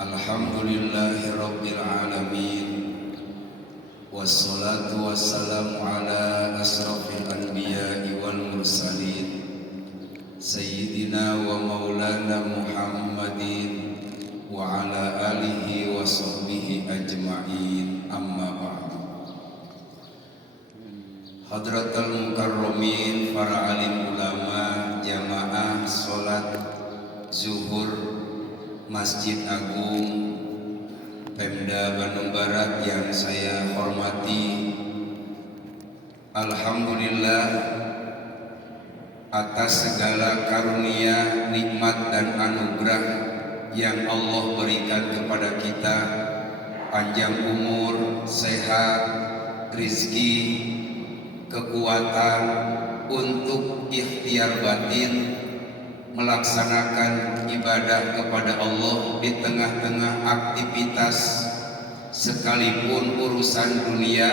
Alhamdulillahi Rabbil Alamin. Wassalatu wassalamu ala asrafil anbiya'i wal mursalin Sayyidina wa maulana Muhammadin wa ala alihi wa sahbihi ajma'in, amma ba'du. Hadratal mukarramin, para alim ulama, jamaah sholat zuhur Masjid Agung Pemda Bandung Barat yang saya hormati, alhamdulillah atas segala karunia, nikmat dan anugerah yang Allah berikan kepada kita, panjang umur, sehat, rizki, kekuatan untuk ikhtiar batin melaksanakan ibadah kepada Allah di tengah-tengah aktivitas sekalipun urusan dunia,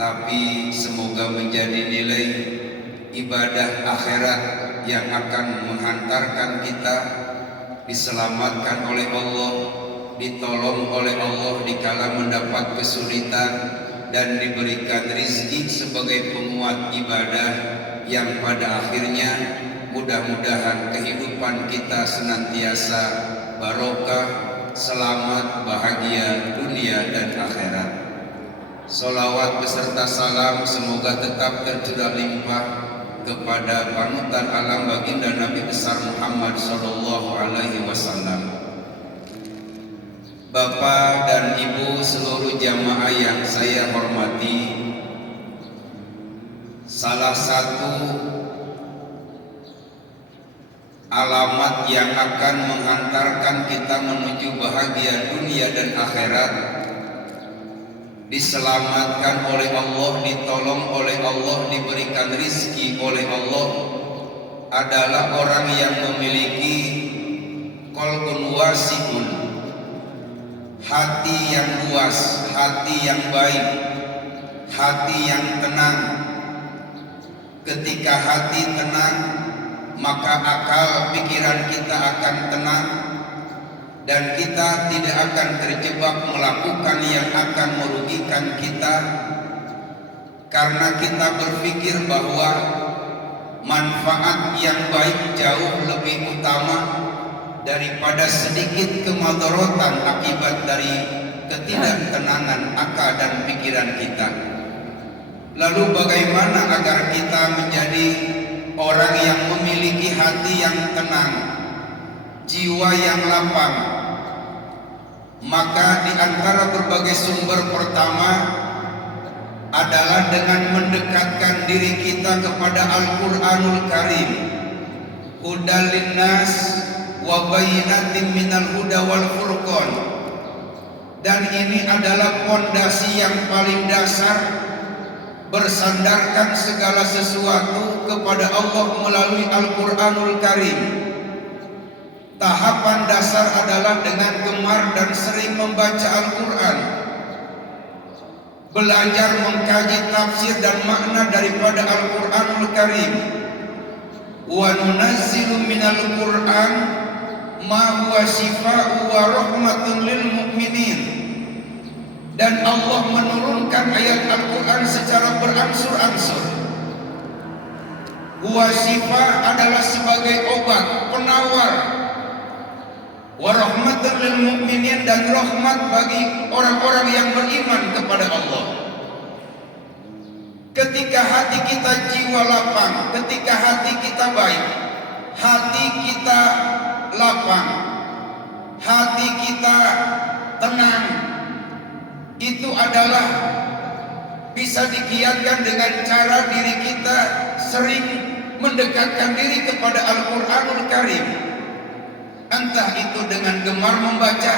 tapi semoga menjadi nilai ibadah akhirat yang akan menghantarkan kita diselamatkan oleh Allah, ditolong oleh Allah dikala mendapat kesulitan, dan diberikan rizki sebagai penguat ibadah yang pada akhirnya mudah-mudahan kehidupan kita senantiasa barokah, selamat, bahagia dunia dan akhirat. Sholawat beserta salam semoga tetap tercurah limpah kepada panutan alam baginda Nabi besar Muhammad sallallahu alaihi wasallam. Bapak dan Ibu seluruh jamaah yang saya hormati, salah satu alamat yang akan menghantarkan kita menuju bahagia dunia dan akhirat, diselamatkan oleh Allah, ditolong oleh Allah, diberikan rizki oleh Allah, adalah orang yang memiliki qalbun wasi'un, hati yang luas, hati yang baik, hati yang tenang. Ketika hati tenang, maka akal pikiran kita akan tenang, dan kita tidak akan terjebak melakukan yang akan merugikan kita, karena kita berpikir bahwa manfaat yang baik jauh lebih utama daripada sedikit kemadharatan akibat dari ketidaktenangan akal dan pikiran kita. Lalu bagaimana agar kita menjadi orang yang memiliki hati yang tenang, jiwa yang lapang? Maka di antara berbagai sumber pertama adalah dengan mendekatkan diri kita kepada Al-Quranul Karim. Hudal linnas wa bayyinatin minal huda wal furqan. Dan ini adalah pondasi yang paling dasar, bersandarkan segala sesuatu kepada Allah melalui Al-Quranul Karim. Tahapan dasar adalah dengan gemar dan sering membaca Al-Quran, belajar mengkaji tafsir dan makna daripada Al-Quranul Karim. Wa nunazzilu minal Qur'an ma huwa shifaa'u wa rahmatun lil mu'minin. Dan Allah menurunkan ayat Al-Quran secara berangsur-angsur. Wa shifa adalah sebagai obat, penawar. Wa rahmatan lil mu'minin, dan rahmat bagi orang-orang yang beriman kepada Allah. Ketika hati kita jiwa lapang, ketika hati kita baik, hati kita lapang, hati kita tenang, itu adalah bisa dikiatkan dengan cara diri kita sering mendekatkan diri kepada Al-Quranul Karim. Entah itu dengan gemar membaca,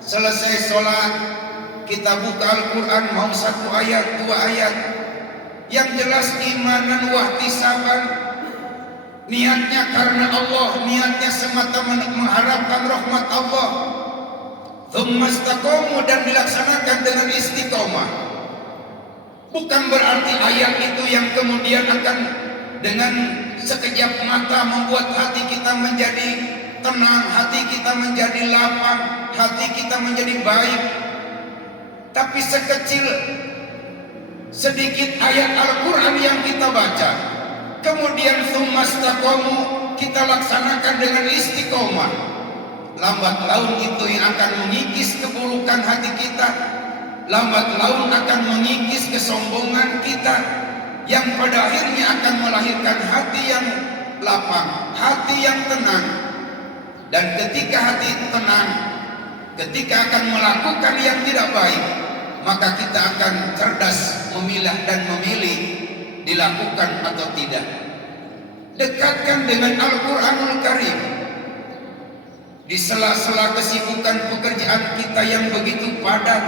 selesai sholat kita buka Al-Quran, mau satu ayat, dua ayat, yang jelas imanan wahtisaban, niatnya karena Allah, niatnya semata mengharapkan rahmat Allah. Tsumma istaqamu, dan dilaksanakan dengan istiqomah. Bukan berarti ayat itu yang kemudian akan dengan sekejap mata membuat hati kita menjadi tenang, hati kita menjadi lapang, hati kita menjadi baik. Tapi sekecil sedikit ayat Al-Quran yang kita baca, kemudian tsumastaqamu, kita laksanakan dengan istiqomah, lambat laun itu yang akan mengikis keburukan hati kita, lambat laun akan mengikis kesombongan kita, yang pada akhirnya akan melahirkan hati yang lapang, hati yang tenang. Dan ketika hati tenang, ketika akan melakukan yang tidak baik, maka kita akan cerdas memilah dan memilih dilakukan atau tidak. Dekatkan dengan Al-Quranul Karim. Di sela-sela kesibukan pekerjaan kita yang begitu padat,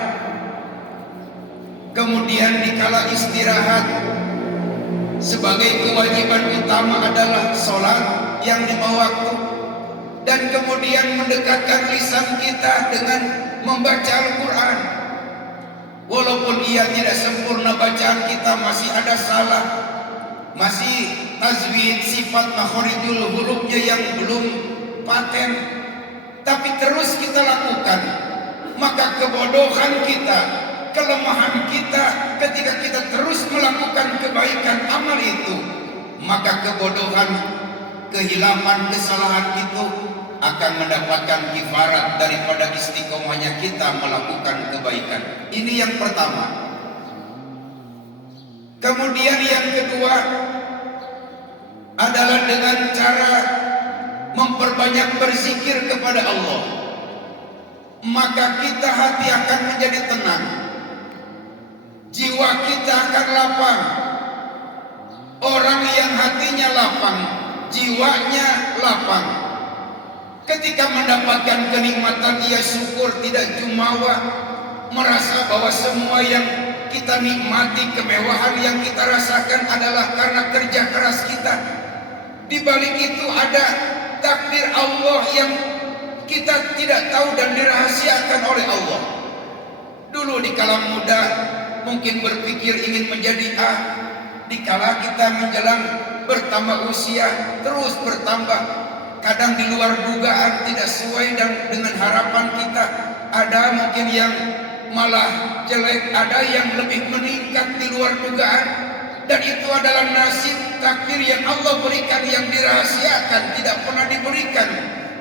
kemudian dikala istirahat, sebagai kewajiban utama adalah sholat yang 5 waktu, dan kemudian mendekatkan lisan kita dengan membaca Al-Quran. Walaupun ia tidak sempurna bacaan kita, masih ada salah, masih tajwid, sifat makhorijul hurufnya yang belum paten, tapi terus kita lakukan. Maka kebodohan kita, kelemahan kita ketika kita terus melakukan kebaikan amal itu, maka kebodohan, kehilapan, kesalahan itu akan mendapatkan kifarat daripada istiqomahnya kita melakukan kebaikan. Ini yang pertama. Kemudian yang kedua adalah dengan cara memperbanyak berzikir kepada Allah. Maka kita hati akan menjadi tenang, jiwa kita akan lapang. Orang yang hatinya lapang, jiwanya lapang. Ketika mendapatkan kenikmatan, ia syukur, tidak jumawa, merasa bahwa semua yang kita nikmati, kemewahan yang kita rasakan adalah karena kerja keras kita. Di balik itu ada takdir Allah yang kita tidak tahu dan dirahasiakan oleh Allah. Dulu di kala muda mungkin berpikir ingin menjadi A, dikala kita menjelang bertambah usia terus bertambah. Kadang di luar dugaan, tidak sesuai dan dengan harapan kita. Ada mungkin yang malah jelek, ada yang lebih meningkat di luar dugaan. Dan itu adalah nasib takdir yang Allah berikan, yang dirahasiakan, tidak pernah diberikan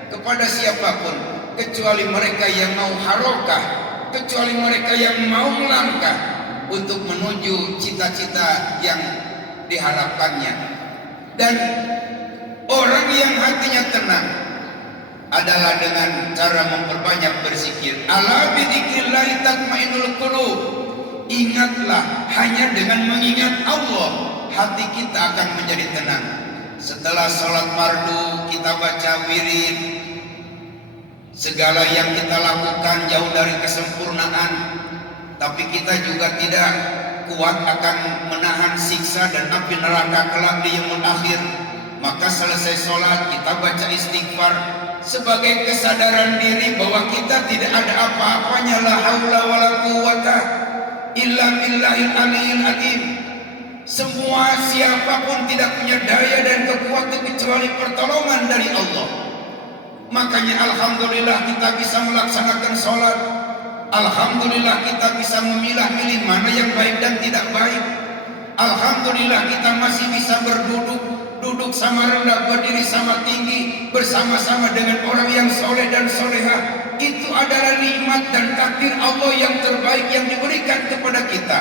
kepada siapapun, kecuali mereka yang mau harokah, kecuali mereka yang mau melangkah untuk menuju cita-cita yang diharapkannya. Dan orang yang hatinya tenang adalah dengan cara memperbanyak berzikir. Ala bidzikrillahi tatmainnul qulub. Ingatlah, hanya dengan mengingat Allah hati kita akan menjadi tenang. Setelah sholat fardu kita baca wirid. Segala yang kita lakukan jauh dari kesempurnaan, tapi kita juga tidak kuat akan menahan siksa dan api neraka kelak di yaumul akhir. Maka selesai sholat kita baca istighfar sebagai kesadaran diri bahwa kita tidak ada apa-apanya, la haula wala quwata illa billahil aliyil azim. Semua siapapun tidak punya daya dan kekuatan kecuali pertolongan dari Allah. Makanya alhamdulillah kita bisa melaksanakan sholat, alhamdulillah kita bisa memilah-milih mana yang baik dan tidak baik. Alhamdulillah kita masih bisa duduk sama rendah, berdiri sama tinggi, bersama-sama dengan orang yang soleh dan soleha. Itu adalah nikmat dan takdir Allah yang terbaik yang diberikan kepada kita.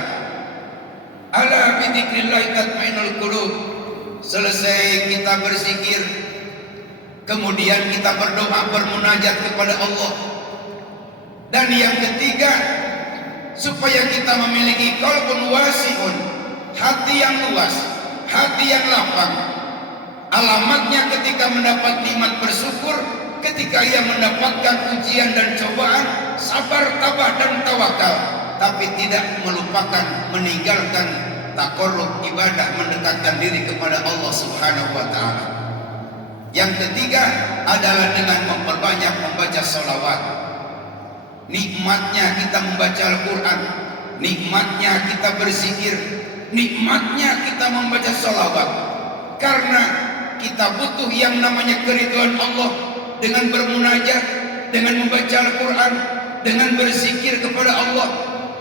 Ala bidzikrillahi tatmainnul qulub. Selesai kita berzikir, kemudian kita berdoa, bermunajat kepada Allah. Dan yang ketiga, supaya kita memiliki qalbun wasi'un, hati yang luas, hati yang lapang. Alamatnya ketika mendapat nikmat bersyukur, ketika ia mendapatkan ujian dan cobaan, sabar, tabah dan tawakal, tapi tidak melupakan, meninggalkan taqarrub ibadah, mendekatkan diri kepada Allah Subhanahu wa taala. Yang ketiga adalah dengan memperbanyak membaca sholawat. Nikmatnya kita membaca Al-Quran, nikmatnya kita berzikir, nikmatnya kita membaca sholawat. Karena kita butuh yang namanya keridhaan Allah, dengan bermunajat, dengan membaca Al-Quran, dengan berzikir kepada Allah.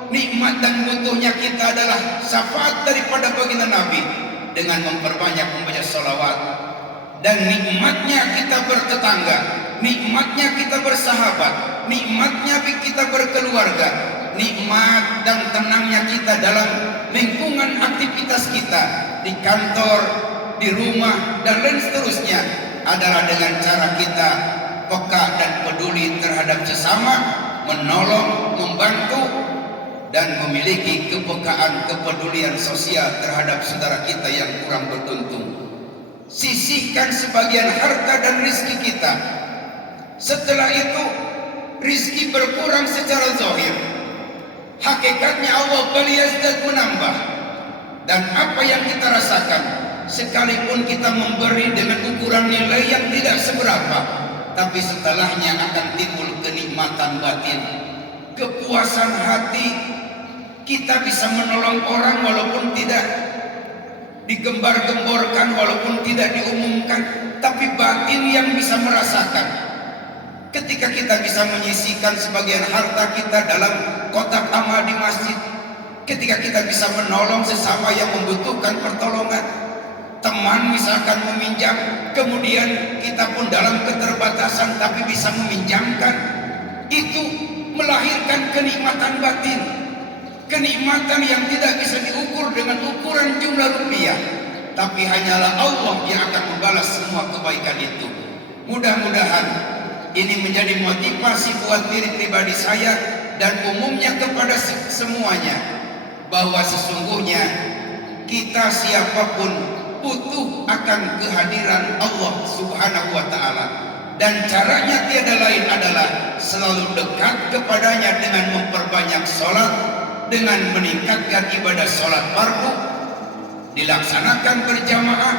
Nikmat dan butuhnya kita adalah syafaat daripada baginda Nabi dengan memperbanyak membaca salawat. Dan nikmatnya kita bertetangga, nikmatnya kita bersahabat, nikmatnya kita berkeluarga, nikmat dan tenangnya kita dalam lingkungan aktivitas kita di kantor, di rumah, dan lain seterusnya adalah dengan cara kita peka dan peduli terhadap sesama, menolong, membantu, dan memiliki kepekaan, kepedulian sosial terhadap saudara kita yang kurang beruntung. Sisihkan sebagian harta dan rizki kita. Setelah itu rizki berkurang secara zahir, hakikatnya Allah baliyazdad menambah. Dan apa yang kita rasakan, sekalipun kita memberi dengan ukuran nilai yang tidak seberapa, tapi setelahnya akan timbul kenikmatan batin, kepuasan hati. Kita bisa menolong orang walaupun tidak digembar-gemborkan, walaupun tidak diumumkan, tapi batin yang bisa merasakan. Ketika kita bisa menyisihkan sebagian harta kita dalam kotak amal di masjid, ketika kita bisa menolong sesama yang membutuhkan pertolongan, teman misalkan meminjam, kemudian kita pun dalam keterbatasan tapi bisa meminjamkan, itu melahirkan kenikmatan batin. Kenikmatan yang tidak bisa diukur dengan ukuran jumlah rupiah, tapi hanyalah Allah yang akan membalas semua kebaikan itu. Mudah-mudahan ini menjadi motivasi buat diri pribadi saya dan umumnya kepada semuanya, bahwa sesungguhnya kita siapapun butuh akan kehadiran Allah Subhanahu wa Ta'ala, dan caranya tiada lain adalah selalu dekat kepadanya dengan memperbanyak sholat, dengan meningkatkan ibadah sholat fardu, dilaksanakan berjamaah,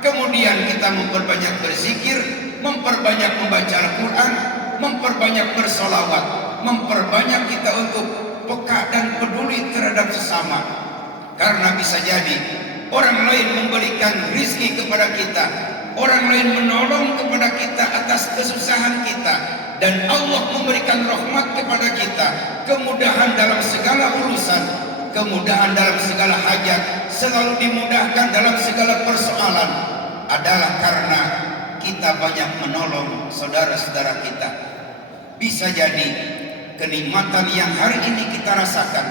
kemudian kita memperbanyak berzikir, memperbanyak membaca Al-Quran, memperbanyak bersolawat, memperbanyak kita untuk peka dan peduli terhadap sesama. Karena bisa jadi orang lain memberikan rizki kepada kita, orang lain menolong kepada kita atas kesusahan kita, dan Allah memberikan rahmat kepada kita, kemudahan dalam segala urusan, kemudahan dalam segala hajat, selalu dimudahkan dalam segala persoalan, adalah karena kita banyak menolong saudara-saudara kita. Bisa jadi kenikmatan yang hari ini kita rasakan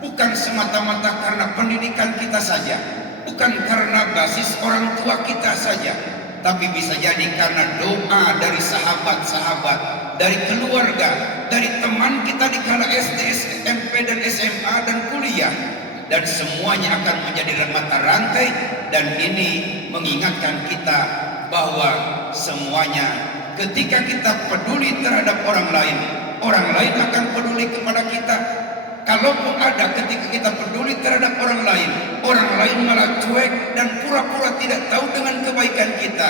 bukan semata-mata karena pendidikan kita saja, bukan karena basis orang tua kita saja, tapi bisa jadi karena doa dari sahabat-sahabat, dari keluarga, dari teman kita di kala SD, SMP, dan SMA, dan kuliah. Dan semuanya akan menjadi mata rantai, dan ini mengingatkan kita bahwa semuanya ketika kita peduli terhadap orang lain akan peduli kepada kita. Kalaupun ada ketika kita peduli terhadap orang lain malah cuek dan pura-pura tidak tahu dengan kebaikan kita.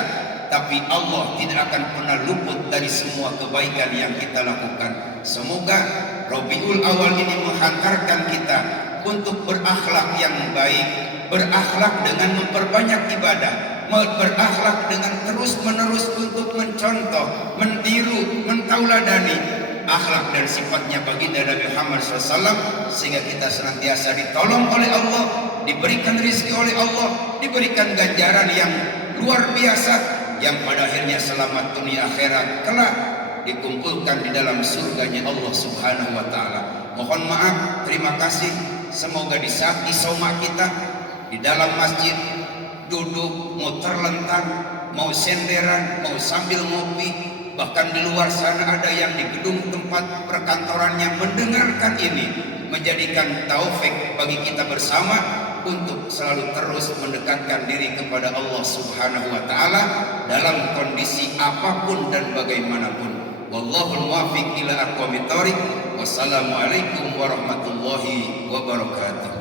Tapi Allah tidak akan pernah luput dari semua kebaikan yang kita lakukan. Semoga Rabiul Awal ini menghantarkan kita untuk berakhlak yang baik, berakhlak dengan memperbanyak ibadah, berakhlak dengan terus-menerus untuk mencontoh, mentiru, mentauladani akhlak dan sifatnya baginda Nabi Muhammad SAW, sehingga kita senantiasa ditolong oleh Allah, diberikan rizki oleh Allah, diberikan ganjaran yang luar biasa, yang pada akhirnya selamat dunia akhirat kelak dikumpulkan di dalam surganya Allah Subhanahu wa Ta'ala. Mohon maaf, terima kasih. Semoga di saat isoma kita di dalam masjid, duduk, mau terlentang, mau senderan, mau sambil ngopi, bahkan di luar sana ada yang di gedung tempat perkantorannya mendengarkan ini, menjadikan taufik bagi kita bersama untuk selalu terus mendekatkan diri kepada Allah Subhanahu wa Ta'ala dalam kondisi apapun dan bagaimanapun. Wallahul muwaffiq ila aqwamit thoriq. Wassalamualaikum warahmatullahi wabarakatuh.